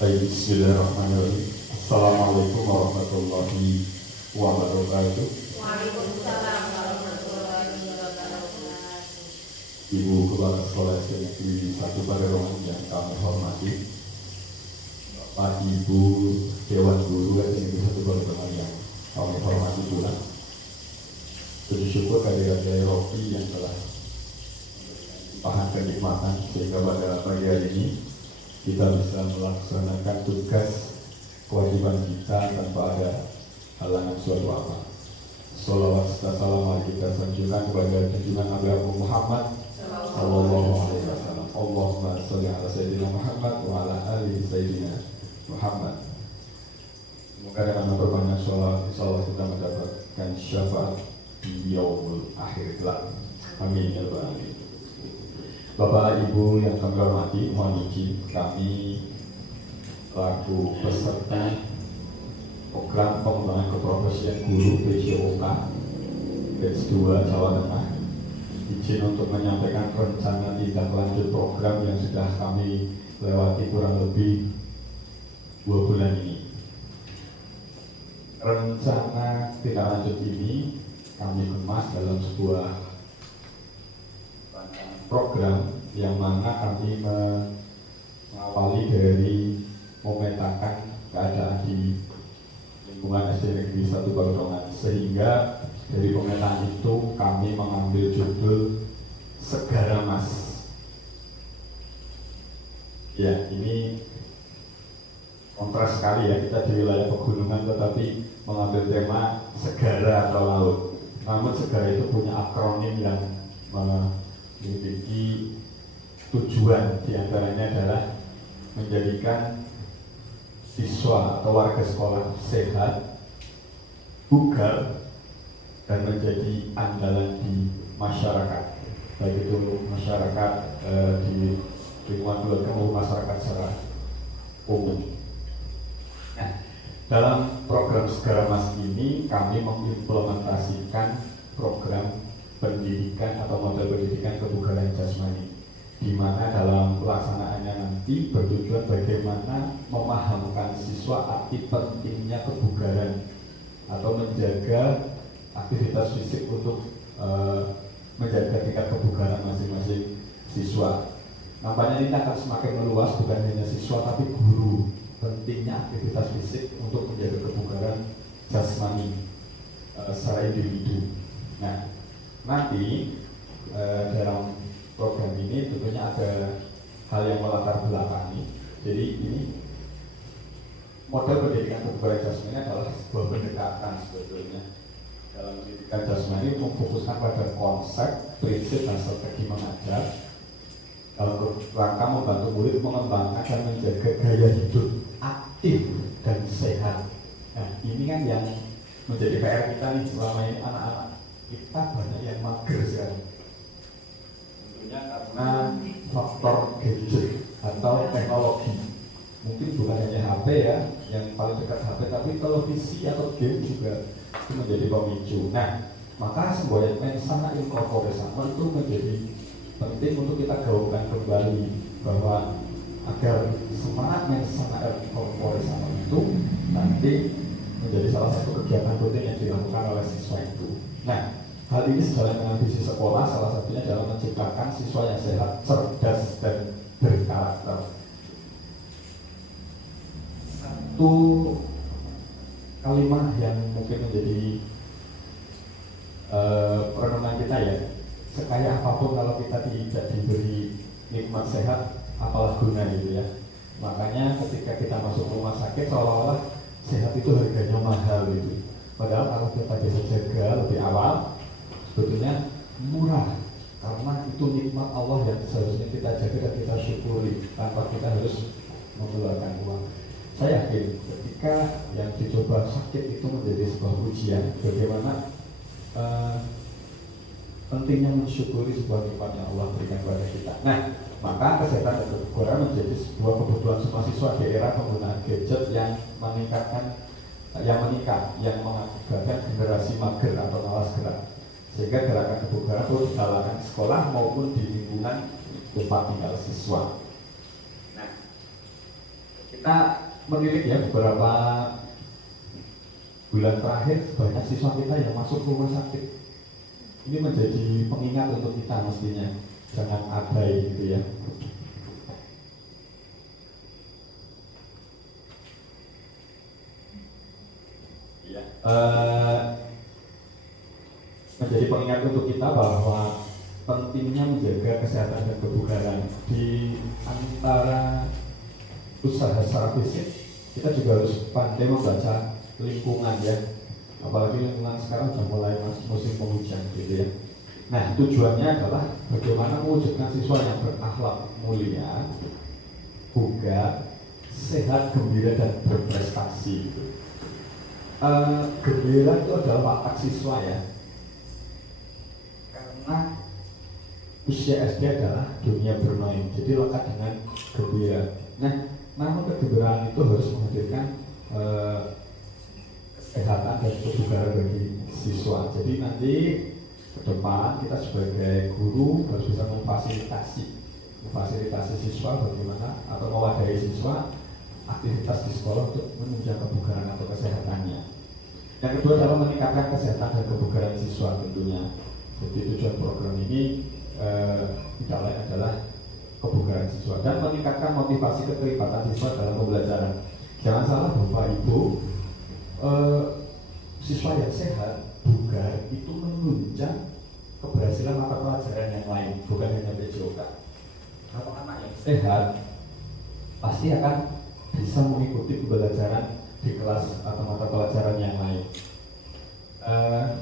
Baik, bismillahirrahmanirrahim. Assalamualaikum warahmatullahi wabarakatuh. Waalaikumsalam warahmatullahi wabarakatuh. Ibu Kepala Sekolah SD Negeri 1 Barerongan yang kami hormati, Bapak Ibu Dewan Guru SD Negeri 1 Barerongan yang kami hormati pula. Puji syukur kehadirat Rofi yang telah bahan kenikmatan sehingga pada pagi hari ini kita bisa melaksanakan tugas kewajiban kita tanpa ada halangan suatu apa. Salawat serta salam kita sanjungan kepada junjungan Nabi Muhammad sallallahu alaihi wasallam. Allahumma shalli ala sayyidina Muhammad wa ala ali sayyidina Muhammad. Semoga dengan memperbanyak sholawat insyaallah kita mendapatkan syafaat di yaumul akhir kelak. Amin ya rabbal alamin. Bapak Ibu yang kami hormati, mohon izin kami selaku peserta program pengembangan keprofesian guru PJOK Batch 2 Jawa Tengah, izin untuk menyampaikan rencana tindak lanjut program yang sudah kami lewati kurang lebih 2 bulan ini. Rencana tindak lanjut ini kami kemas dalam sebuah program yang mana kami mengawali dari memetakan keadaan di lingkungan SD Negeri 1 Barerongan, sehingga dari pemetaan itu kami mengambil judul Segara Mas. Ya, ini kontras sekali ya, kita di wilayah pegunungan tetapi mengambil tema segara atau laut. Namun segara itu punya akronim yang memiliki tujuan, diantaranya adalah menjadikan siswa atau warga sekolah sehat, bugar, dan menjadi andalan di masyarakat, baik itu masyarakat di lingkungan keluarga maupun masyarakat secara umum. Nah, dalam program Segara Mas ini kami mengimplementasikan program pendidikan atau model pendidikan kebugaran jasmani, di mana dalam pelaksanaannya nanti bertujuan bagaimana memahamkan siswa arti pentingnya kebugaran atau menjaga aktivitas fisik untuk menjaga tingkat kebugaran masing-masing siswa. Nampaknya ini akan semakin meluas, bukan hanya siswa tapi guru, pentingnya aktivitas fisik untuk menjaga kebugaran jasmani secara individu. Nah, nanti dalam program ini tentunya ada hal yang melatar belakangi. Jadi ini model pendidikan kebugaran jasmani adalah sebuah pendekatan sebetulnya. Dalam pendidikan jasmani memfokuskan pada konsep, prinsip, dan strategi mengajar dalam rangka membantu murid mengembangkan dan menjaga gaya hidup aktif dan sehat. Nah, ini kan yang menjadi PR kita nih selama ini, anak-anak kita banyak yang mager sekarang. Tentunya karena faktor gadget atau teknologi. Mungkin bukan hanya HP ya, yang paling dekat HP, tapi televisi atau game juga itu menjadi pemicu. Nah, maka sebuah mensana in corpore sano itu menjadi penting untuk kita gaungkan kembali, bahwa agar semangat mensana in corpore sano itu nanti menjadi salah satu kegiatan rutin yang dilakukan oleh siswa itu. Nah, hal ini sejalan dengan visi sekolah, salah satunya dalam menciptakan siswa yang sehat, cerdas, dan berkarakter. Satu kalimat yang mungkin menjadi perenungan kita ya, sekaya apapun kalau kita tidak diberi nikmat sehat, apalah guna gitu ya. Makanya ketika kita masuk rumah sakit seolah-olah sehat itu harganya mahal gitu. Padahal kalau kita bisa jaga lebih awal, sebetulnya murah, karena itu nikmat Allah yang seharusnya kita jaga dan kita syukuri tanpa kita harus mengeluarkan uang. Saya yakin ketika yang dicoba sakit itu menjadi sebuah ujian, bagaimana pentingnya mensyukuri sebuah nikmat yang Allah berikan kepada kita. Nah, maka kesehatan dan kebugaran menjadi sebuah kebutuhan semua siswa di era penggunaan gadget yang meningkat, yang mengakibatkan generasi mager atau malas gerak. Sehingga gerakan kebugaran perlu digalakan di sekolah maupun di lingkungan tempat tinggal siswa. Nah, Kita menilik ya beberapa bulan terakhir banyak siswa kita yang masuk rumah sakit. Ini menjadi pengingat untuk kita mestinya, jangan abai gitu ya. Menjadi pengingat untuk kita bahwa pentingnya menjaga kesehatan dan kebugaran di antara usaha secara fisik. Kita juga harus pandai membaca lingkungan ya, apalagi lingkungan sekarang sudah mulai musim penghujan gitu ya. Nah, tujuannya adalah bagaimana mewujudkan siswa yang berakhlak mulia, bugar, sehat, gembira, dan berprestasi. Gembira itu adalah watak siswa ya, karena usia SD adalah dunia bermain, jadi lekat dengan gembira. Nah, namun kegembiraan itu harus menghadirkan kesehatan dan kebugaran bagi siswa. Jadi nanti ke depan kita sebagai guru harus bisa memfasilitasi siswa bagaimana, atau mewadahi siswa aktivitas di sekolah untuk menunjang kebugaran atau kesehatannya. Yang kedua adalah meningkatkan kesehatan dan kebugaran siswa tentunya. Jadi tujuan program ini tidak lain adalah kebugaran siswa dan meningkatkan motivasi keterlibatan siswa dalam pembelajaran. Jangan salah Bapak Ibu, siswa yang sehat, bugar itu menunjang keberhasilan mata pelajaran yang lain, bukan hanya PJOK. Kalau anak yang sehat pasti akan bisa mengikuti pembelajaran di kelas atau mata pelajaran yang lain.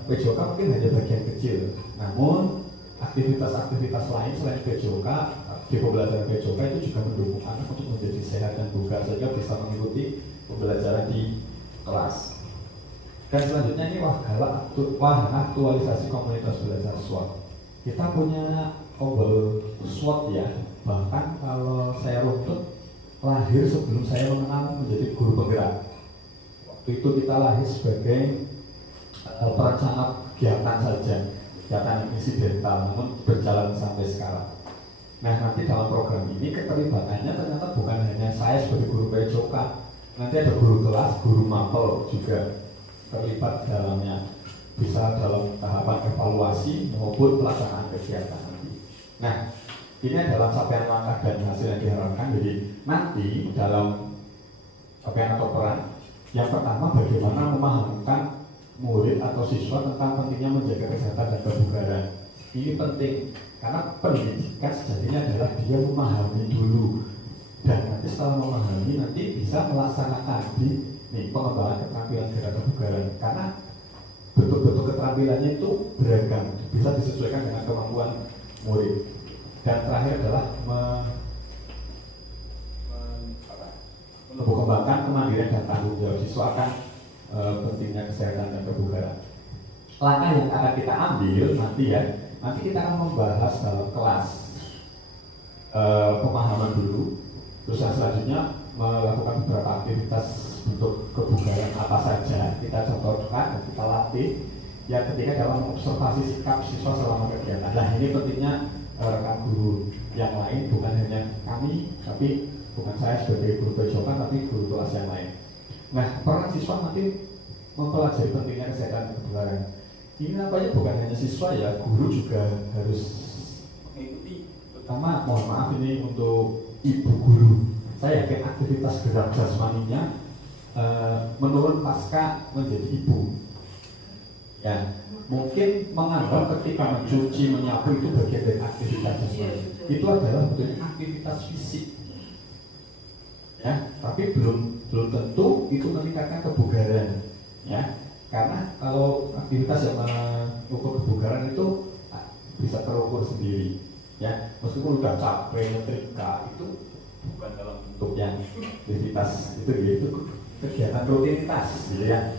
PJOK mungkin hanya bagian kecil, namun aktivitas-aktivitas lain selain PJOK di pembelajaran PJOK itu juga mendukung anak untuk menjadi sehat dan bugar sehingga bisa mengikuti pembelajaran di kelas. Dan selanjutnya ini wahana aktualisasi komunitas belajar SWOT. Kita punya tombol SWOT ya, bahkan kalau saya runtut lahir sebelum saya mengenal menjadi guru penggerak. Waktu itu kita lahir sebagai perencana kegiatan saja, kegiatan insidental, namun berjalan sampai sekarang. Nah, nanti dalam program ini keterlibatannya ternyata bukan hanya saya sebagai guru PJOK, nanti ada guru kelas, guru mapel juga terlibat dalamnya, bisa dalam tahapan evaluasi maupun pelaksanaan kegiatan nanti. Nah, ini adalah capaian langkah dan hasil yang diharapkan. Jadi nanti dalam capaian atau peran, yang pertama bagaimana memahamkan murid atau siswa tentang pentingnya menjaga kesehatan dan kebugaran. Ini penting karena pendidikan sejatinya adalah dia memahami dulu, dan nanti setelah memahami nanti bisa melaksanakan di pengembangan keterampilan gerak kebugaran, karena bentuk-bentuk keterampilannya itu beragam, bisa disesuaikan dengan kemampuan murid. Dan terakhir adalah mengembangkan kemandirian dan tanggung jawab siswa akan pentingnya kesehatan dan kebugaran. Langkah yang akan kita ambil nanti kita akan membahas dalam kelas pemahaman dulu, terus yang selanjutnya melakukan beberapa aktivitas untuk kebugaran apa saja kita contohkan dan kita latih. Yang ketiga adalah observasi sikap siswa selama kegiatan. Nah, ini pentingnya rekan guru yang lain, bukan hanya kami, tapi bukan saya sebagai guru PJOK, tapi guru kelas yang lain. Nah, peran siswa nanti mempelajari pentingnya kesehatan dan kebugaran. Ini nampaknya bukan hanya siswa ya, guru juga harus mengikuti. Terutama, mohon maaf ini untuk ibu guru. Saya yakin aktivitas gerak jasmaninya menurun pasca menjadi ibu. Ya, mungkin menganggap ketika mencuci, menyapu itu bagian dari aktivitas jasmani. Itu adalah bentuknya aktivitas fisik. Ya, tapi belum tentu itu meningkatkan kebugaran. Ya, karena kalau aktivitas yang mengukur kebugaran itu bisa terukur sendiri. Ya, meskipun udah capek nyetrika itu bukan dalam bentuk yang aktivitas itu kegiatan rutinitas gitu ya.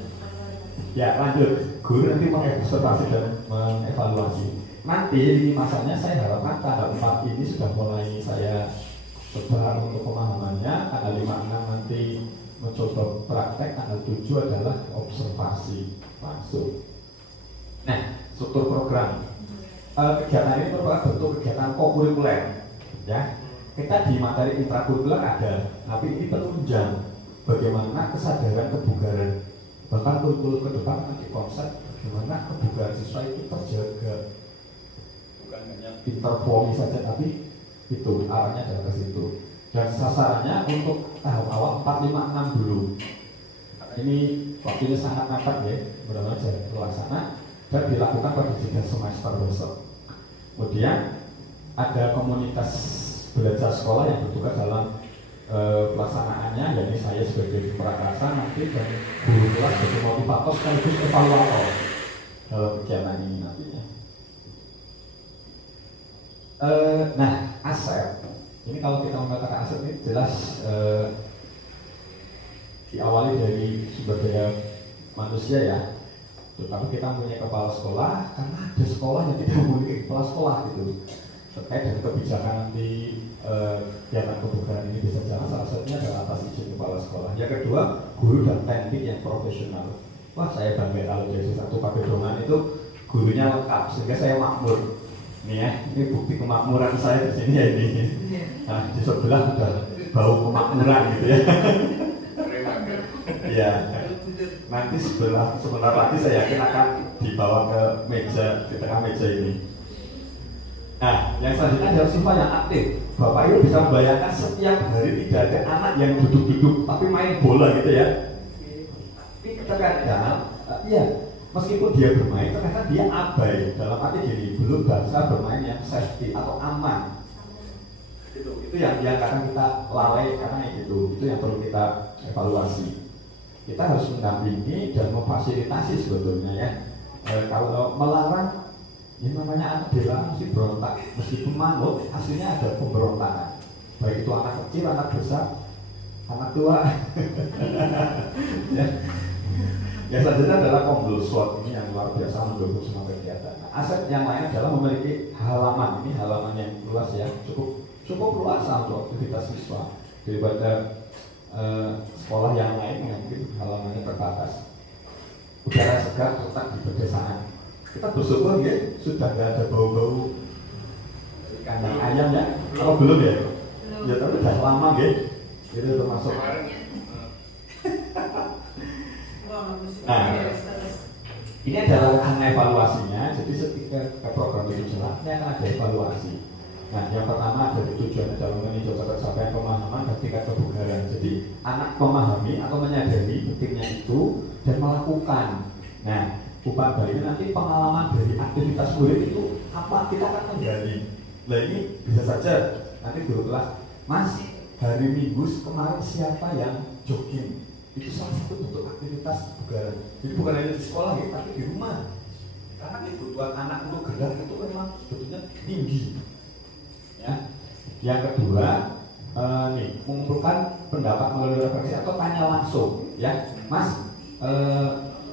Ya, lanjut, guru nanti mengobservasi dan mengevaluasi. Nanti di masanya saya harapkan tanggal 4 ini sudah mulai saya sebar untuk pemahamannya. Tanggal 5-6 nanti mencoba praktek, tanggal 7 adalah observasi langsung. Nah, struktur program kegiatan ini merupakan bentuk kegiatan kokurikuler, ya. Kita di materi intrakurikuler ada, tapi ini penunjang bagaimana kesadaran kebugaran. Bahkan kurikulum ke depan nanti konsep bagaimana kebugaran siswa itu terjaga. Bukan hanya pintar voli saja, tapi itu arahnya adalah ke situ. Dan sasarannya untuk tahap awal 4, 5, 6 dulu. Ini waktunya sangat mepet ya, mudah-mudahan bisa terlaksana dan dilakukan pada 3 semester besok. Kemudian ada komunitas belajar sekolah yang bertugas dalam pelaksanaannya, yakni saya sebagai prakasa nanti dan guru kelas sebagai motivator sekaligus evaluator dalam kegiatan ini nantinya. Nah, aset ini kalau kita mengatakan aset ini jelas diawali dari sumber daya manusia ya. Terutama kita punya kepala sekolah, karena ada sekolah yang tidak memiliki kepala sekolah gitu. Terkait dengan kebijakan nanti kegiatan kebugaran ini bisa jalan, salah satunya adalah atas izin kepala sekolah. Yang kedua, guru dan teknik yang profesional. Wah, saya bangga kalau jadi satu Pagedoman itu gurunya lengkap sehingga saya makmur. Nih ya, ini bukti kemakmuran saya di sini ya ini. Nah, di sebelah udah bau kemakmuran gitu ya. Ya, nanti sebentar lagi saya yakin akan dibawa ke meja, di tengah meja ini. Nah, yang selanjutnya adalah siswa yang aktif. Bapak Ibu bisa membayangkan setiap hari tidak ada anak yang duduk-duduk tapi main bola gitu ya. Tapi terkadang, ya meskipun dia bermain, ternyata dia abai. Dalam arti gini, belum bisa bermain yang safety atau aman. Itu yang kadang kita lalai karena itu yang perlu kita evaluasi. Kita harus mendampingi dan memfasilitasi sebetulnya ya. Kalau melarang, yang namanya anak dilarang mesti berontak, meskipun manut, hasilnya ada pemberontakan. Baik itu anak kecil, anak besar, anak tua. Ya. Yang selanjutnya adalah Komdul SWOT ini yang luar biasa mendukung semua kegiatan. Nah, aset yang lain adalah memiliki halaman. Ini halaman yang luas ya, cukup luas untuk aktivitas siswa daripada sekolah yang lain yang mungkin halamannya terbatas. Udara segar terletak di pedesaan. Kita bersyukur ya, sudah nggak ada bau-bau kandang ayam ya. Kalau belum ya, ya tapi udah lama ya. Itu termasuk. Nah, ini adalah angka evaluasinya. Jadi setiap program itu jalan, ini akan ada evaluasi. Nah, yang pertama dari tujuan dalam meninjau capaian pemahaman dan tingkat kebugaran. Jadi anak memahami atau menyadari pentingnya itu dan melakukan. Nah, umpan baliknya nanti pengalaman dari aktivitas murid itu apa, kita akan menggali. Nah, ini bisa saja nanti guru kelas, Mas, hari Minggu kemarin siapa yang jogging? Itu salah satu bentuk aktivitas kebugaran. Jadi bukan hanya di sekolah ya, tapi di rumah. Karena kebutuhan anak untuk gerak itu memang sebetulnya tinggi. Ya. Yang kedua, mengumpulkan pendapat melalui refleksi atau tanya langsung, ya, Mas,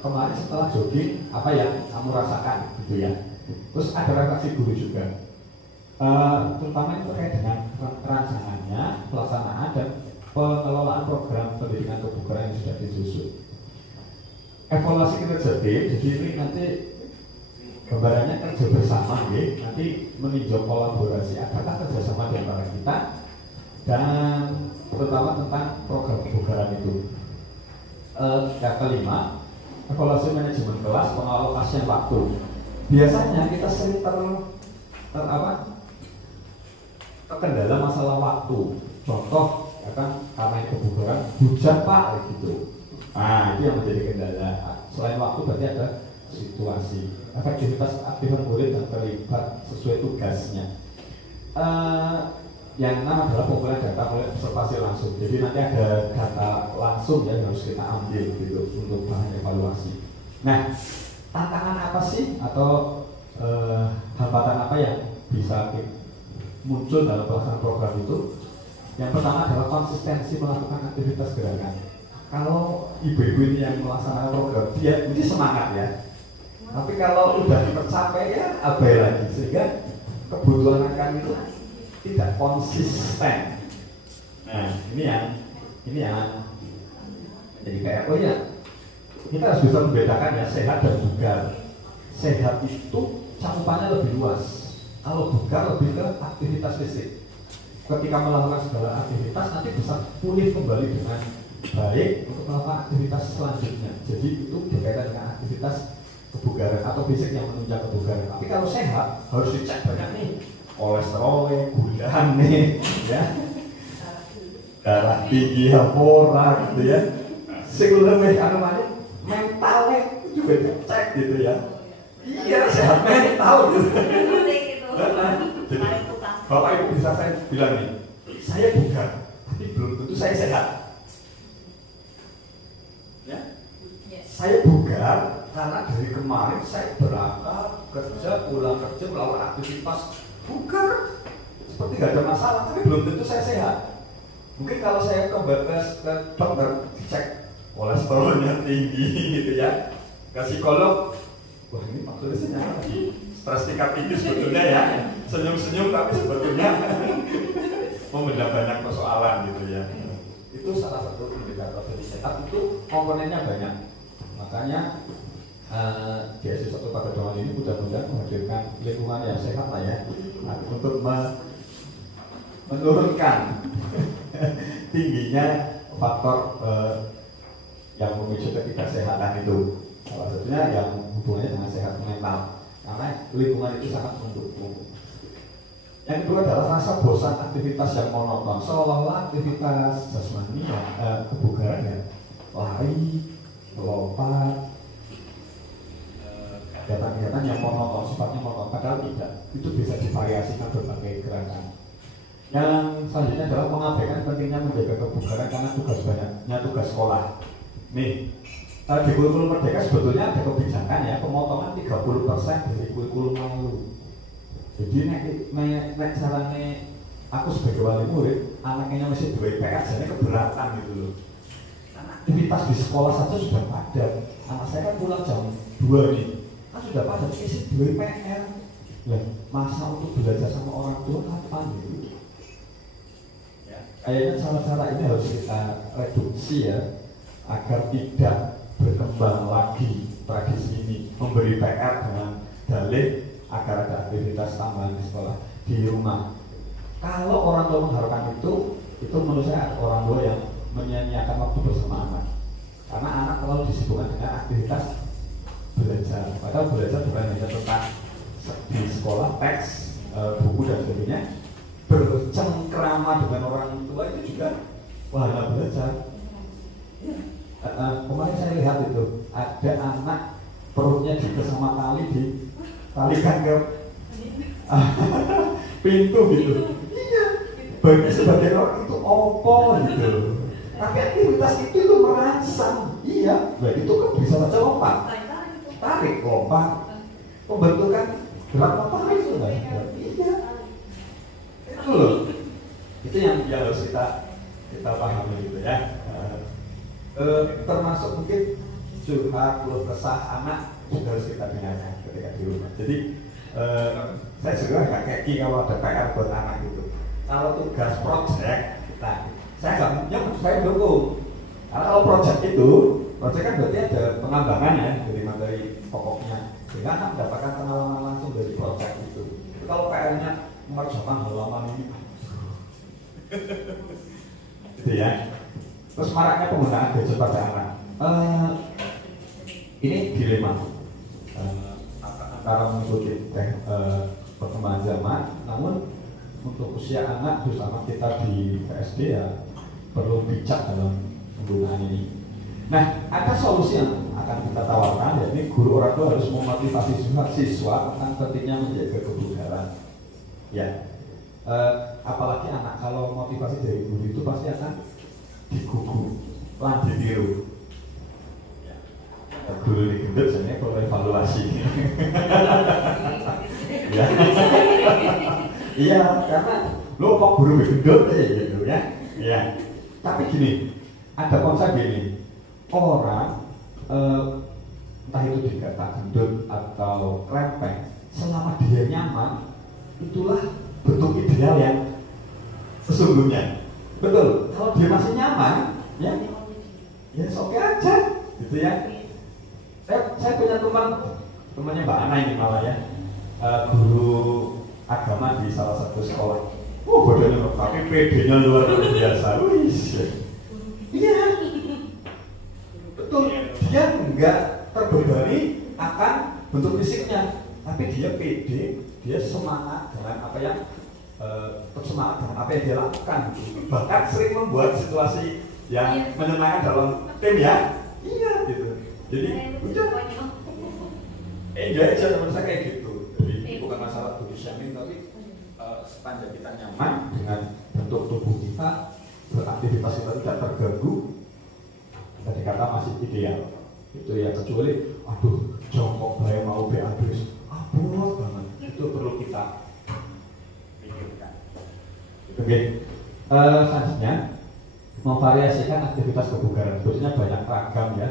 kemarin setelah jogging apa yang kamu rasakan, gitu ya. Terus ada refleksi guru juga, terutama itu terkait dengan rancangannya, pelaksanaan dan pengelolaan program pendidikan kebugaran yang sudah disusun. Evaluasi kinerja tim, jadi ini nanti gambarannya kerja bersama ya, nanti meninjau kolaborasi apakah kerjasama di antara kita dan terutama tentang program kebugaran itu. Yang kelima, evaluasi manajemen kelas, pengalokasian waktu. Biasanya kita sering terkendala masalah waktu. Contoh, ya kan, karena kebugaran hujan Pak gitu. Nah, itu yang menjadi kendala. Selain waktu berarti ada situasi, efektivitas aktifan murid dan terlibat sesuai tugasnya. Yang enam adalah pengumpulan data oleh observasi langsung. Jadi nanti ada data langsung ya yang harus kita ambil gitu untuk bahan evaluasi. Nah, tantangan apa sih atau hambatan apa yang bisa muncul dalam pelaksanaan program itu? Yang pertama adalah konsistensi melakukan aktivitas gerakan. Kalau ibu-ibu ini yang melaksanakan program, dia ini semangat ya. Tapi kalau udah tercapai ya abai lagi, sehingga kebutuhan akan itu tidak konsisten. Nah, ini yang jadi kayak kita harus bisa membedakan ya sehat dan bugar. Sehat itu cakupannya lebih luas. Kalau bugar lebih ke aktivitas fisik. ketika melakukan segala aktivitas nanti bisa pulih kembali dengan baik untuk melakukan aktivitas selanjutnya. Jadi itu berkaitan dengan aktivitas kebugaran atau fisik yang menunjang kebugaran. Tapi kalau sehat harus dicek banyak nih, kolesterol, gula nih, ya, darah tinggi, hapora gitu ya. Sing lebih mentalnya juga dicek gitu ya. Iya, sehat mental gitu. Jadi Bapak Ibu bisa saya bilang nih, saya bugar, tapi belum tentu saya sehat. Ya? Saya bugar karena dari kemarin saya berangkat kerja, pulang kerja, melakukan aktivitas bugar, seperti nggak ada masalah, tapi belum tentu saya sehat. Mungkin kalau saya ke dokter, cek kolesterolnya tinggi gitu ya, ke psikolog, wah ini maksudnya sih lagi stres tingkat tinggi sebetulnya ya, senyum-senyum tapi sebetulnya membedah banyak persoalan gitu ya. Itu salah satu indikator dari sehat, itu komponennya banyak. Makanya di S1 pada tahun ini mudah-mudahan menghadirkan lingkungan yang sehat lah ya, untuk menurunkan tingginya faktor yang memicu ketidaksehatan itu. Salah satunya yang hubungannya dengan sehat mental, karena lingkungan itu sangat mendukung. Yang kedua adalah rasa bosan aktivitas yang monoton, seolah-olah aktivitas jasmani kebugaran ya, lari, melompat, kegiatan-kegiatan yang monoton, sifatnya monoton, padahal tidak. Itu bisa divariasikan berbagai gerakan. Yang selanjutnya adalah mengabaikan pentingnya menjaga kebugaran karena banyaknya tugas sekolah. Nih, di kurikulum Merdeka sebetulnya ada kebijakan ya, pemotongan 30% dari kurikulum lalu. Jadi nek caranya aku sebagai wali murid, anaknya masih 2 IPS, jadi keberatan gitu loh. Karena aktivitas di sekolah saja sudah padat. Anak saya kan pulang jam 2 nih, kan sudah padat, isi 2 IPS. Lah, masa untuk belajar sama orang tua kapan gitu? Ya, kayaknya cara-cara ini harus kita reduksi ya, agar tidak berkembang lagi tradisi ini, memberi PR dengan dalih agar ada aktivitas tambahan di sekolah, di rumah. Kalau orang tua mengharapkan itu menurut saya orang tua yang menyia-nyiakan waktu bersama anak. Karena anak terlalu disibukkan dengan aktivitas belajar. Padahal belajar bukan hanya tentang di sekolah, teks, buku dan sebagainya. Bercengkrama dengan orang tua itu juga wahana belajar. Ya. Kemarin saya lihat itu ada anak perutnya juga sama tali ditalikan ke pintu gitu. Iya, bagi sebagian orang itu opo gitu. Tapi aktivitas itu merangsang. Iya, nah itu kan bisa saja lompat, tarik, lompat, pembentukan gerak motor itu lah. Iya, itu loh. Itu yang harus kita pahami gitu ya. Termasuk mungkin curhat, keluh kesah anak juga harus kita dengarkan ketika di rumah. Jadi saya juga agak keki kalau ada PR buat anak gitu. Kalau tugas project, nah saya dukung. Karena kalau project kan berarti ada pengembangan ya dari materi pokoknya, sehingga anak mendapatkan pengalaman langsung dari project itu. Kalau PR-nya mengerjakan halaman ini, gitu ya. Terus maraknya penggunaan gadget pada anak. Ini dilema antara mengikuti perkembangan zaman, namun untuk usia anak, terutama kita di PSD ya perlu bijak dalam penggunaan ini. Nah, ada solusi yang akan kita tawarkan, yakni guru orang tua harus memotivasi siswa tentang pentingnya menjaga kebugaran. Ya, apalagi anak kalau motivasi dari guru itu pasti akan digugu, lanjut ditiru. Guru digendut sebenarnya kalau evaluasi. Ya. Iya, karena lo kok guru digendut gitu ya. Ya. Tapi gini, ada konsep gini, orang entah itu dikata gendut atau rempeng, selama dia nyaman, itulah bentuk ideal yang sesungguhnya. Betul, kalau dia masih nyaman, ya oke aja, gitu ya. Saya punya temannya Mbak Ana ini malah ya, guru agama di salah satu sekolah. Oh bodohnya, tapi PD-nya luar biasa. Wis. Iya. Betul. Dia enggak terbebani akan bentuk fisiknya, tapi dia PD, dia semangat dengan apa yang semangat dengan apa yang dia lakukan. Bahkan sering membuat situasi yang menyenangkan dalam tim ya. Iya gitu. Jadi udah enjoy aja teman saya kayak gitu. Jadi bukan masalah body shaming, tapi sepanjang kita nyaman dengan bentuk tubuh kita, beraktivitas kita tidak terganggu, bisa dikata masih ideal. Itu ya, kecuali aduh jongkok bae mau BAB abot banget, itu perlu kita pikirkan. Oke, selanjutnya memvariasikan aktivitas kebugaran. Sebetulnya banyak ragam ya.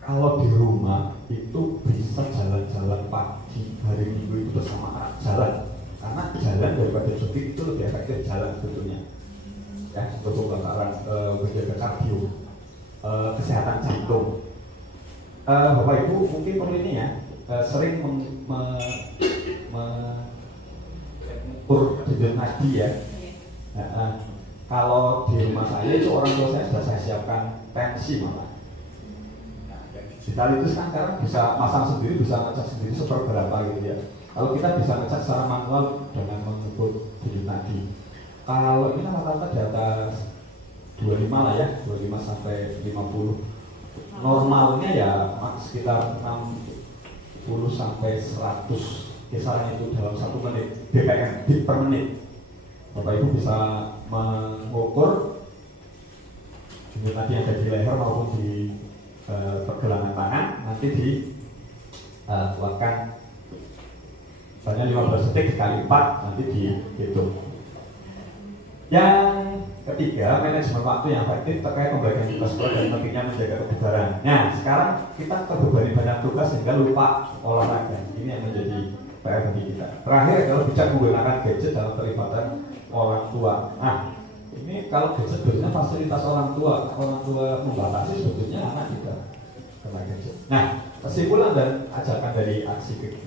Kalau di rumah itu bisa jalan-jalan pagi hari Minggu itu bersama anak jalan, karena jalan daripada jogging itu lebih efektif jalan sebetulnya. Ya, untuk lantaran menjaga kardio, kesehatan jantung. Bapak Ibu mungkin perlu ini ya, sering mengukur denyut nadi ya. Kalau di rumah saya itu orang tua saya sudah saya siapkan tensi malah. Digital itu kan sekarang bisa masang sendiri, bisa ngecek sendiri seberapa gitu ya. Kalau kita bisa ngecek secara manual dengan mengukur denyut nadi. Kalau ini rata-rata di atas 25 lah ya, 25 sampai 50. Normalnya ya sekitar 60 sampai 100 kisaran itu dalam 1 menit BPM beat per menit. Bapak Ibu bisa mengukur denyut nadi yang ada di leher maupun di pergelangan tangan, nanti dikeluarkan misalnya 15 detik dikali 4, nanti dihitung. Yang ketiga, manajemen waktu yang efektif terkait pembagian tugas sekolah dan pentingnya menjaga kebugaran. Nah, sekarang kita terbebani banyak tugas sehingga lupa olahraga. Ini yang menjadi PR bagi kita. Terakhir adalah bijak menggunakan gadget dalam terlibatan orang tua. Nah, ini kalau gadget sebetulnya fasilitas orang tua membatasi, sebetulnya anak juga kena gadget. Nah, kesimpulan dan ajakan dari aksi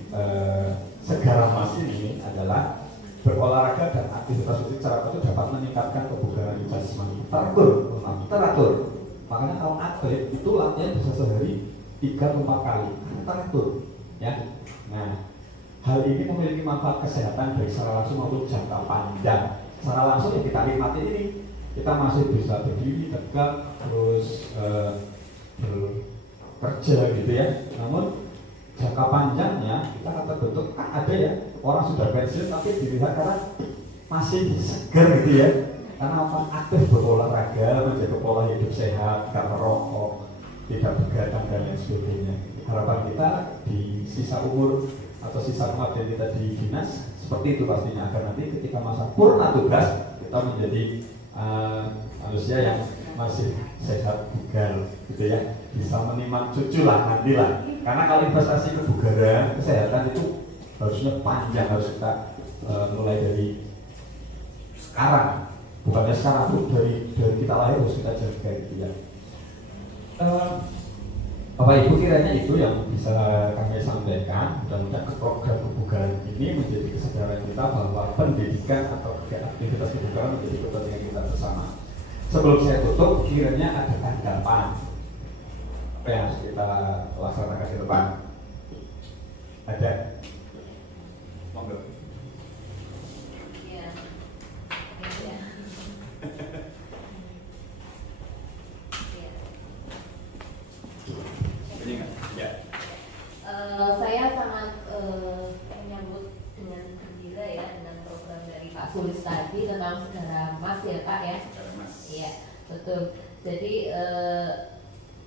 Segara Mas ini adalah berolahraga dan aktivitas fisik secara betul dapat meningkatkan kebugaran jasmani. Teratur. Makanya kalau atlet itu latihan bisa sehari 3-4 kali, teratur. Ya. Nah, hal ini memiliki manfaat kesehatan baik secara langsung maupun jangka panjang. Secara langsung ya kita nikmati ini, kita masih bisa berdiri tegak, terus bekerja gitu ya. Namun jangka panjangnya kita kata bentuk ada ya orang sudah pensiun tapi dilihat karena masih segar gitu ya, karena apa? Aktif berolahraga, menjaga pola hidup sehat, tidak merokok, tidak begadang dan lain sebagainya. Harapan kita di sisa umur atau sisa pengabdian kita di dinas seperti itu pastinya, agar nanti ketika masa purna tugas kita menjadi manusia yang masih sehat bugar gitu ya, bisa menimang cucu lah nantilah. Karena kalau investasi kebugaran kesehatan itu harusnya panjang, harus kita mulai dari sekarang, bukannya sekarang tuh dari kita lahir harus kita jaga gitu ya. Bapak Ibu, kiranya itu yang bisa kami sampaikan. Mudah-mudahan program kebugaran ini menjadi kesadaran kita bahwa pendidikan atau aktivitas kebugaran menjadi kepentingan kita bersama. Sebelum saya tutup, kiranya ada tanggapan apa yang harus kita laksanakan ke depan. Ada? Monggo. Iya. Ya. Saya sangat menyambut dengan gembira ya dengan program dari Pak Sulis tadi tentang Segara Mas ya Pak ya. Iya betul. Jadi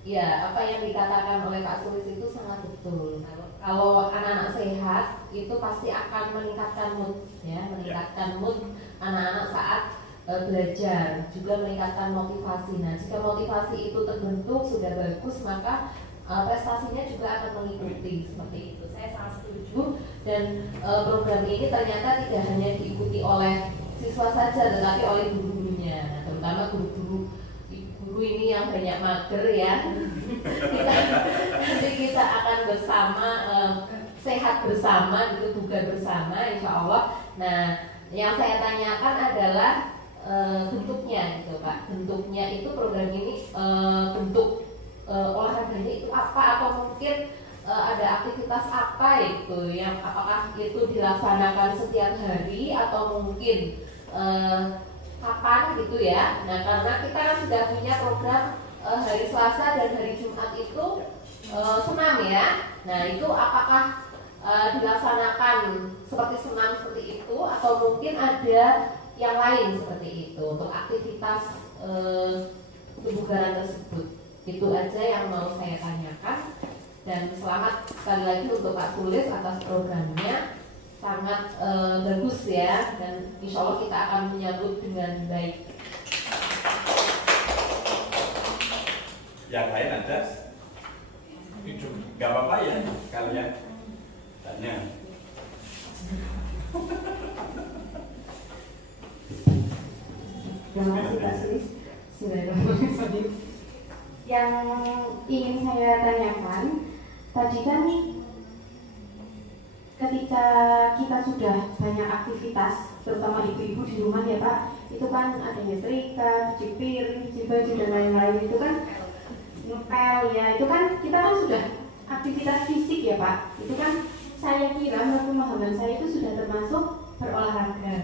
ya apa yang dikatakan oleh Pak Sulis itu sangat betul. Kalau anak-anak sehat itu pasti akan meningkatkan mood ya, meningkatkan mood anak-anak saat belajar, juga meningkatkan motivasi. Nah jika motivasi itu terbentuk sudah bagus, maka prestasinya juga akan mengikuti seperti itu. Saya sangat setuju, dan program ini ternyata tidak hanya diikuti oleh siswa saja, tetapi oleh guru-gurunya. Nah, terutama guru ini yang banyak mager ya. Nanti kita akan bersama sehat bersama, gitu, bugar bersama, insya Allah. Nah, yang saya tanyakan adalah bentuknya, gitu Pak. Bentuknya itu program ini bentuk olahraganya itu apa, atau mungkin ada aktivitas apa itu, yang apakah itu dilaksanakan setiap hari atau mungkin kapan gitu ya. Nah, karena kita kan sudah punya program hari Selasa dan hari Jumat itu senam ya. Nah, itu apakah dilaksanakan seperti senam seperti itu, atau mungkin ada yang lain seperti itu untuk aktivitas kebugaran tersebut? Itu aja yang mau saya tanyakan. Dan selamat sekali lagi untuk Pak Sulis atas programnya, sangat bagus ya, dan insya Allah kita akan menyambut dengan baik. Yang lain ada? Gak apa-apa ya kalian tanya. Terima kasih Pak Sulis. Yang ingin saya tanyakan, tadi kan ketika kita sudah banyak aktivitas, terutama ibu-ibu di rumah ya Pak, itu kan ada nyetrika, cuci piring, cuci baju dan lain-lain, itu kan ngepel ya, itu kan kita kan sudah aktivitas fisik ya Pak. Itu kan saya kira menurut pemahaman saya itu sudah termasuk berolahraga.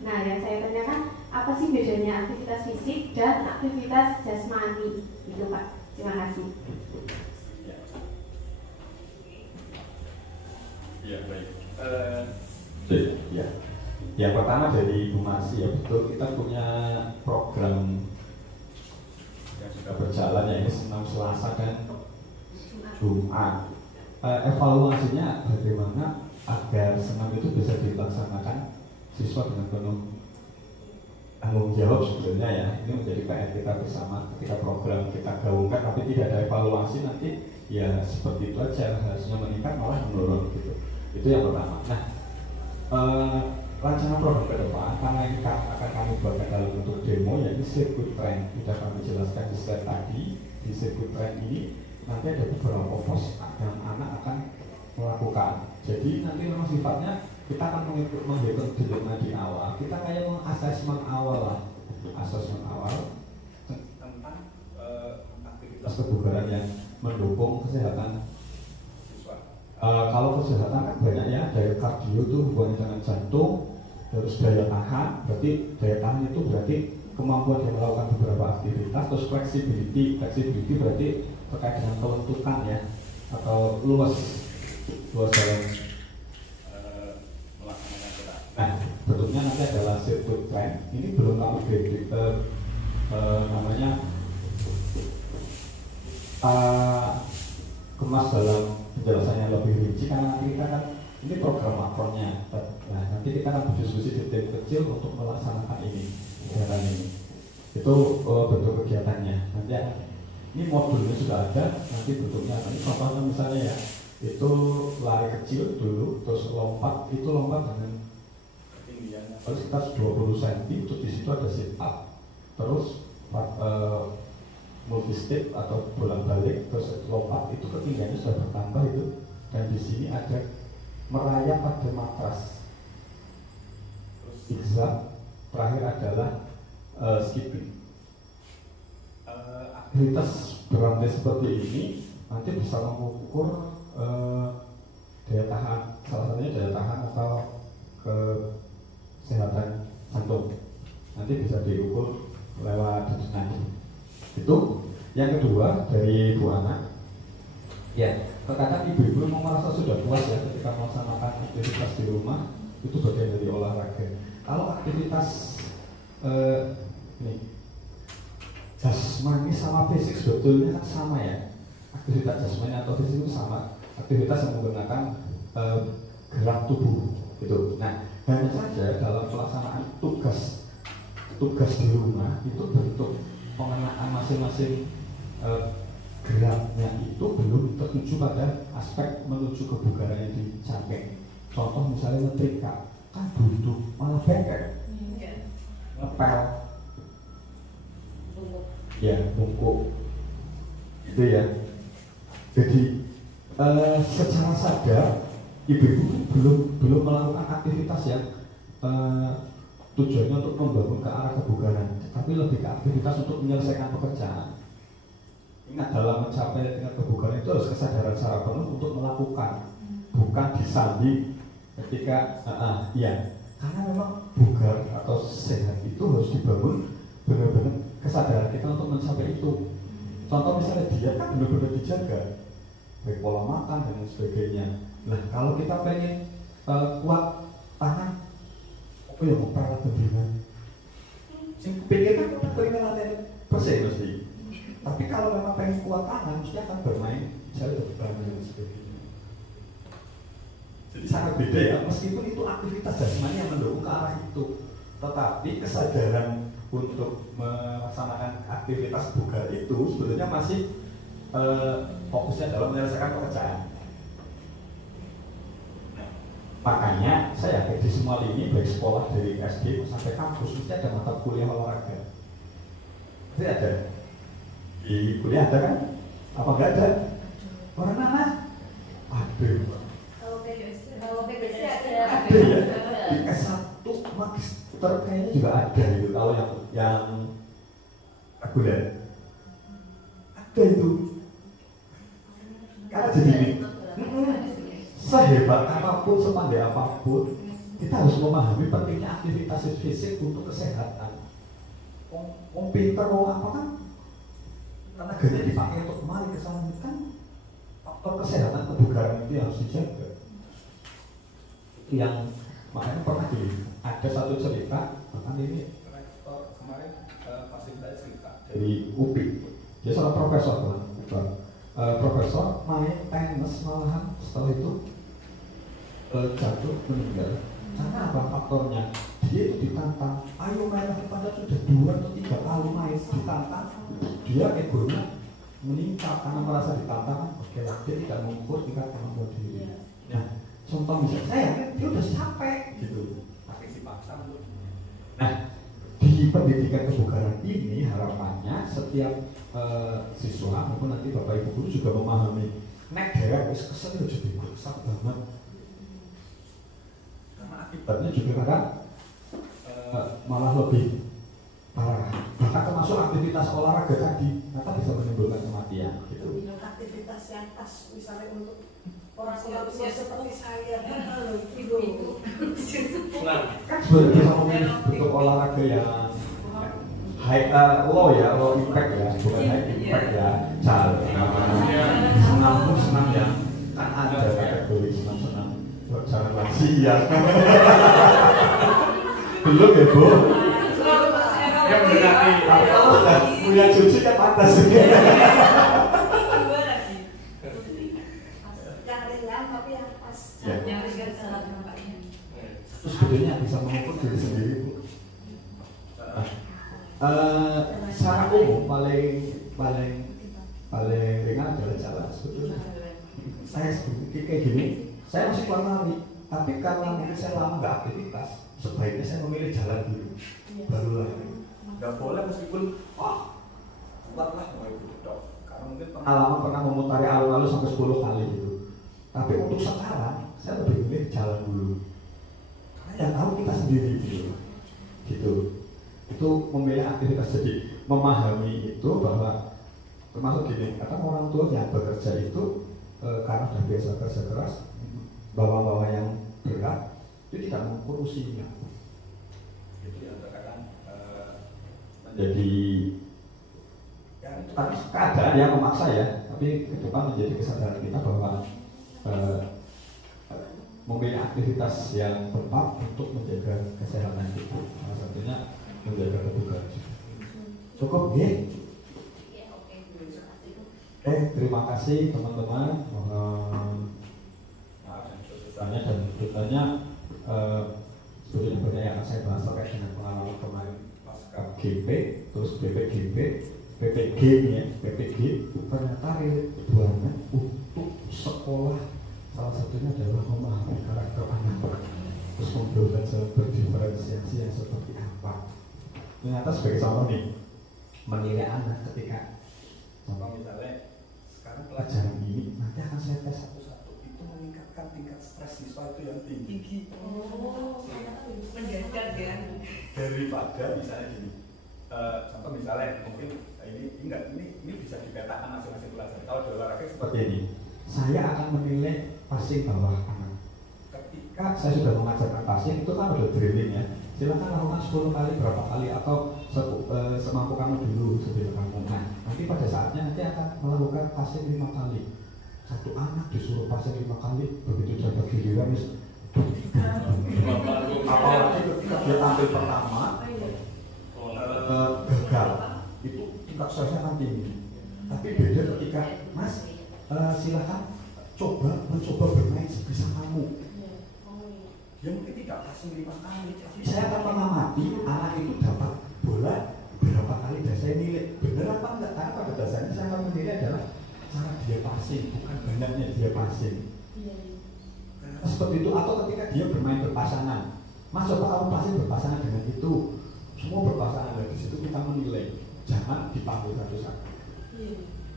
Nah, yang saya tanyakan, apa sih bedanya aktivitas fisik dan aktivitas jasmani itu Pak? Terima kasih. Ya baik. Ya. Yang pertama dari Ibu Masih ya, betul, kita punya program yang sudah berjalan, yaitu senam Selasa dan Jumat. Evaluasinya bagaimana agar senam itu bisa dilaksanakan siswa dengan penuh tanggung jawab sebenarnya ya. Ini menjadi PR kita bersama ketika program kita gaungkan, tapi tidak ada evaluasi, nanti ya seperti itu aja, harusnya meningkat malah menurun gitu. Itu yang pertama. Nah, rancangan program ke depan karena ini akan kami buatkan dalam bentuk demo, yaitu sirkuit train. Sudah kami jelaskan di slide tadi. Di sirkuit train ini nanti ada beberapa pos yang anak akan melakukan. Jadi nanti memang sifatnya kita akan menghitung dulunya di awal. Kita kayak mengasesmen awal lah, asesmen awal tentang aktivitas kebugaran yang mendukung kesehatan siswa. Kalau kesehatan kan banyak ya, daya kardio itu hubungannya dengan jantung, terus daya tahan. Berarti daya tahan itu berarti kemampuan dia melakukan beberapa aktivitas. Terus flexibility berarti terkait dengan kelentukan ya, atau luas dalam melaksanakan gerak. Nah, bentuknya nanti adalah sirkuit train. Ini belum kami namanya kemas dalam penjelasannya lebih rinci, karena nanti kita kan ini program makronya. Nah, nanti kita akan berdiskusi di tim kecil untuk melaksanakan ini, kegiatan ini. Itu bentuk kegiatannya. Nanti ini modulnya sudah ada, nanti bentuknya. Ini contohnya misalnya ya, itu lari kecil dulu, terus lompat dengan ketinggian sekitar 20 cm, itu di situ ada sit up, terus multi step atau bolak balik, terus lompat itu ketinggiannya sudah bertambah itu, dan di sini ada merayap pada matras, terus zigzag, terakhir adalah skipping. Aktivitas berantai seperti ini nanti bisa mengukur daya tahan, salah satunya daya tahan atau kesehatan jantung, nanti bisa diukur lewat denyut nadi. Itu yang kedua dari Bu Ana. Ya, terkadang ibu-ibu memang merasa sudah puas ya ketika melaksanakan aktivitas di rumah, itu bagian dari olahraga. Kalau aktivitas ini jasmani sama fisik sebetulnya kan sama ya. Aktivitas jasmani atau fisik itu sama, aktivitas yang menggunakan gerak tubuh gitu. Nah, hanya saja dalam pelaksanaan tugas di rumah itu bentuk pengenaan masing-masing geraknya itu belum tertuju pada aspek menuju kebugaran yang dicapai. Contoh misalnya nyetrika, kan duduk malah bengkek, ngepel, ya bungkuk, gitu ya. Jadi secara sadar ibu-ibu belum melakukan aktivitas yang tujuannya untuk membangun ke arah kebugaran, tapi lebih ke aktivitas untuk menyelesaikan pekerjaan. Ingat, dalam mencapai tingkat kebugaran itu harus kesadaran secara penuh untuk melakukan, bukan disandi ketika iya. Karena memang bugar atau sehat itu harus dibangun benar-benar kesadaran kita untuk mencapai itu. Contoh misalnya diet kan benar-benar dijaga, baik pola makan dan sebagainya. Nah kalau kita pengen kuat tangan, apa ya mau perawat bendungan? Sing pikir kan kita pengen latihan bersih mesti. Tapi kalau memang pengen kuat tangan, mesti akan bermain jari terbang dan sebagainya. Jadi sangat beda ya, meskipun itu aktivitas jasmani yang mendukung ke arah itu, tetapi kesadaran untuk melaksanakan aktivitas bugar itu sebetulnya masih fokusnya dalam menyelesaikan pekerjaan. Makanya saya yakin di semua lini, baik sekolah dari SD sampai kampus, mesti ada mata kuliah olahraga. Pasti ada. Di kuliah ada kan? Apa enggak ada? Orang mana? Ada. Kalau PPC ada Ya. Di S1 magister kayaknya juga ada itu. Kalau yang reguler ada itu. Karena jadi ini sehebat apapun, sepandai apapun, kita harus memahami pentingnya aktivitas fisik untuk kesehatan. Wong pinter, wong apa kan tenaganya dipakai untuk kembali ke sana, kan faktor kesehatan kebugaran itu harus dijaga. Itu yang makanya pernah ada satu cerita, bahkan ini rektor kemarin pasti saya cerita dari UPI. Dia seorang profesor, profesor main tenis malahan setelah itu jatuh meninggal. Karena apa faktornya? Dia itu ditantang, ayo main pada sudah 2 atau 3 kali main ditantang, dia egonya meningkat karena merasa ditantang. Oke, dia tidak mengukur tingkat kemampuan diri. Nah, contoh misalnya saya kan dia udah capek gitu, tapi si paksa untuk. Nah, di pendidikan kebugaran ini harapannya setiap siswa maupun nanti bapak ibu guru juga memahami nek daerah wis kesel ya jadi maksa banget. Karena akibatnya juga kadang malah lebih parah. Bahkan termasuk aktivitas olahraga tadi, ternyata bisa menimbulkan kematian. Gitu. Aktivitas yang pas misalnya untuk orang usia seperti saya, itu. Nah, Kan sebenarnya bisa memilih bentuk olahraga yang high low impact ya, bukan high impact ya. Senam yang kan ada kategori senam jangan lansia. Belum ya Bu? yang berarti Tapi kalau sudah punya cucu kan pantas. Yang ringan tapi yang pas. Ya. Yang ringan salah nampaknya. Terus sebetulnya bisa mengukur diri sendiri Bu. Secara umum paling ringan adalah jalan sebetulnya. Saya kayak gini, saya masih kuat lari, tapi karena mungkin saya lama nggak aktivitas, sebaiknya saya memilih jalan dulu, baru lari. Nggak boleh meskipun kuatlah mau ikut dok. Karena mungkin pengalaman pernah memutari alun-alun sampai 10 kali gitu. Tapi untuk sekarang saya lebih milih jalan dulu. Karena yang tahu kita sendiri gitu. Itu memilih aktivitas, jadi memahami itu bahwa termasuk gini, kata orang tua yang bekerja itu karena sudah biasa kerja keras, bawa yang berat itu tidak mengukur usianya. Jadi terkadang menjadi ya, tapi keadaan yang memaksa ya, tapi ke depan menjadi kesadaran kita bahwa memilih aktivitas yang tepat untuk menjaga kesehatan kita. Salah satunya menjaga kebugaran. Cukup ya? Terima kasih teman-teman. Maaf dan kesusahannya dan berikutnya sebetulnya banyak yang saya bahas terkait dengan pengalaman kemarin pasca GP, terus PPGP, PPG ya, PPG ternyata banyak untuk sekolah. Salah satunya adalah memahami karakter anak, terus belajar berdiferensiasi yang seperti apa. Ternyata sebagai contoh nih, menilai anak ketika contoh misalnya sekarang pelajaran ini nanti akan saya tes satu-satu, itu meningkat meningkatkan tingkat stres siswa itu yang tinggi. Oh, mendadak ya. Daripada misalnya gini, contoh misalnya mungkin ini bisa dipetakan masing-masing pelajaran. Kalau di olahraga seperti ini, saya akan menilai passing bawah anak. Ketika saya sudah mengajarkan passing, itu kan udah drilling ya. Silakan lakukan 10 kali, berapa kali, atau semampu kamu dulu sebelum kamu. Nah, nanti pada saatnya nanti akan melakukan passing 5 kali. Satu anak disuruh passing 5 kali, begitu dapat giliran apalagi ketika dia tampil pertama gagal, itu tingkat stresnya nanti ini. Tapi beda ketika Mas silakan mencoba bermain sebisa kamu. Dia mungkin tidak passing 5 kali, tapi saya akan mengamati anak itu dapat bola berapa kali dan saya nilai benar apa enggak. Karena pada dasarnya saya akan menilai adalah cara dia passing, bukan banyaknya dia passing. Seperti itu. Atau ketika dia bermain berpasangan, Mas coba kamu passing berpasangan dengan itu, semua berpasangan. Dari situ kita menilai, jangan dipanggil satu-satu.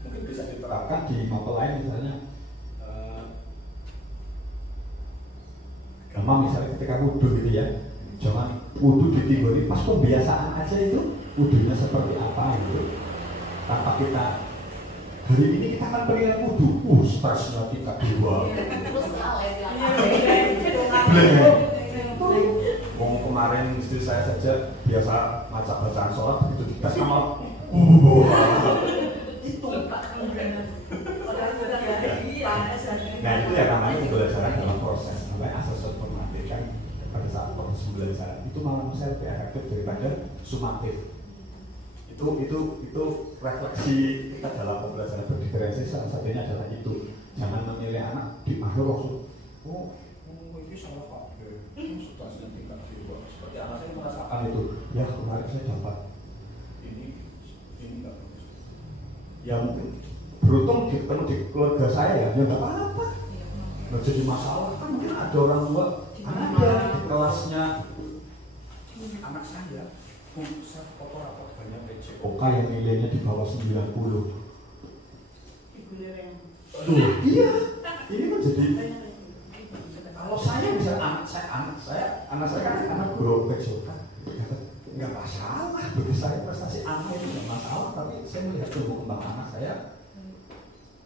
Mungkin bisa diterapkan di mapel lain, misalnya gampang, misalnya ketika wudhu gitu ya, jangan wudhu ditinggoli, pas pembiasaan aja itu wudhunya seperti apa gitu, tanpa kita hari ini kita akan penilaian wudhu, stresnya tingkat 2. Terus tahu ya Kemarin istri saya saja biasa baca bacaan sholat, begitu kita sama itu. Nah itu yang namanya pembelajaran dalam proses, namanya asesor formatif kan. Pada saat proses pembelajaran itu malah bisa lebih efektif daripada sumatif. Itu refleksi kita dalam pembelajaran berdiferensiasi, salah satunya adalah itu. Jangan menilai anak di akhir langsung ini salah Pak, substansinya tingkat 2. Seperti anak saya merasakan itu, ya kemarin saya dapat ini enggak bagus. Ya mungkin beruntung ketemu di keluarga saya ya nggak apa-apa, nggak jadi masalah. Kan mungkin ada orang tua, ada di kelasnya anak saya, saya foto rapor banyak PJOK yang nilainya di bawah 90. Iya, ini kan jadi kalau saya bisa anak saya kan anak guru PJOK, nggak masalah bagi saya prestasi anak itu nggak masalah, tapi saya melihat tumbuh kembang anak saya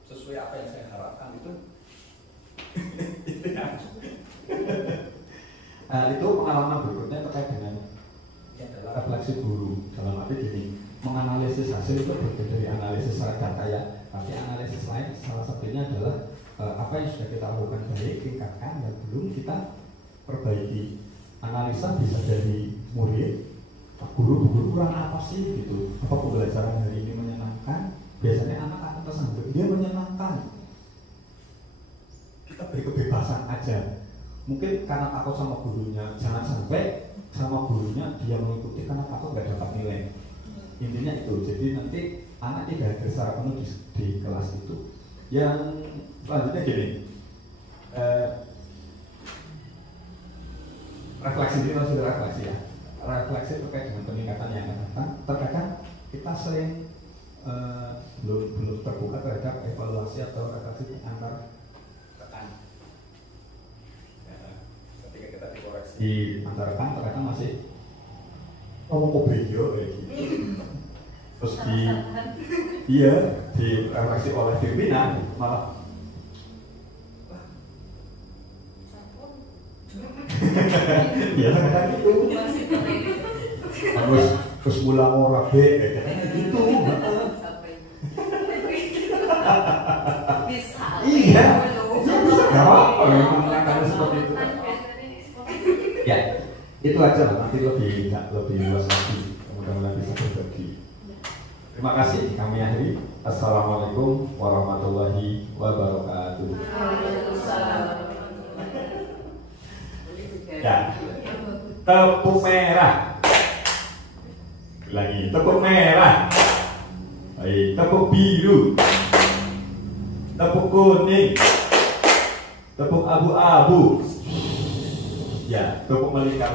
sesuai apa yang saya harapkan itu. Itu pengalaman berikutnya terkait dengan refleksi guru. Dalam arti gini, menganalisis hasil itu berbeda dari analisis secara data ya, tapi analisis lain salah satunya adalah apa yang sudah kita lakukan baik, tingkatkan, dan belum kita perbaiki. Analisa bisa dari murid, guru kurang apa sih gitu, apa pembelajaran hari ini menyenangkan. Biasanya anak akan pesan dia menyenangkan, kita beri kebebasan aja. Mungkin karena takut sama gurunya, jangan sampai sama gurunya dia mengikuti karena takut nggak dapat nilai. Intinya itu. Jadi nanti anak tidak hadir secara penuh di kelas itu. Yang selanjutnya gini, refleksi ini masih refleksi ya. Refleksi terkait dengan peningkatan yang akan datang. Terkadang kita sering belum terbuka terhadap evaluasi atau refleksi antar rekan. Ketika kita dikoreksi antar rekan, terkadang masih ngomong kobeyo kayak gitu. Terus di refleksi oleh pimpinan malah ya kadang gitu. Terus pulang orang kayak gitu. Iya, nggak apa-apa memang mengatakan seperti itu. Ya, itu aja lah. Nanti lebih luas lagi. Mudah-mudahan bisa berbagi. Terima kasih. Kami akhiri. Assalamualaikum warahmatullahi wabarakatuh. Ya, tepuk merah. Lagi tepuk merah. Baik, tepuk biru. Tepuk kuning, tepuk abu-abu, ya, tepuk melingkar.